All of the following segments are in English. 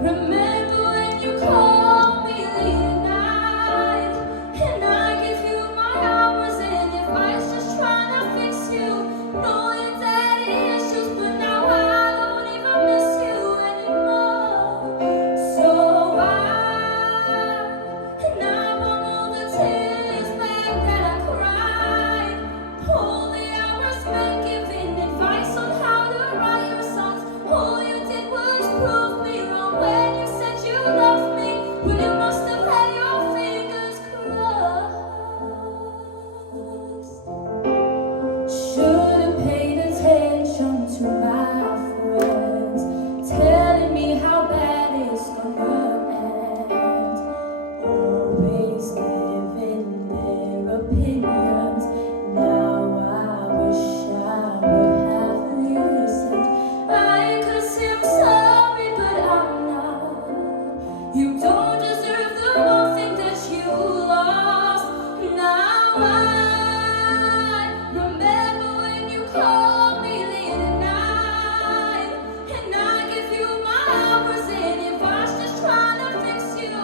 Remember when you called me late at night, and I gave you my hours and advice, just trying to fix you, knowing daddy issues, but now I don't even miss you anymore. So now on all the tears back that I cried, all the hours spent giving advice on how to write your songs, all you did was prove me wrong when you said you loved me. Well, you must have had your fingers crossed. Should've paid attention to my friends, telling me how bad it's gonna end. Always giving their opinions. Now I wish I would have listened. I could say I'm sorry, but I'm not. You don't deserve the one thing that you lost. Now I remember when you called me late at night, and I give you my hours and advice, just trying to fix you,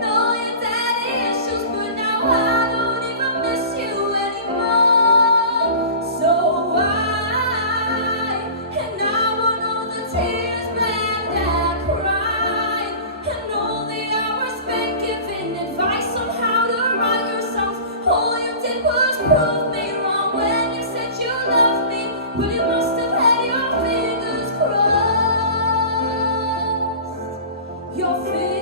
knowing daddy issues, but now I don't even miss you anymore. So and now on all the tears back that I cried, and all the hours spent giving advice on how to write your songs, all you did was prove me wrong when you said you loved me. Well, you must have had your fingers crossed. Your fingers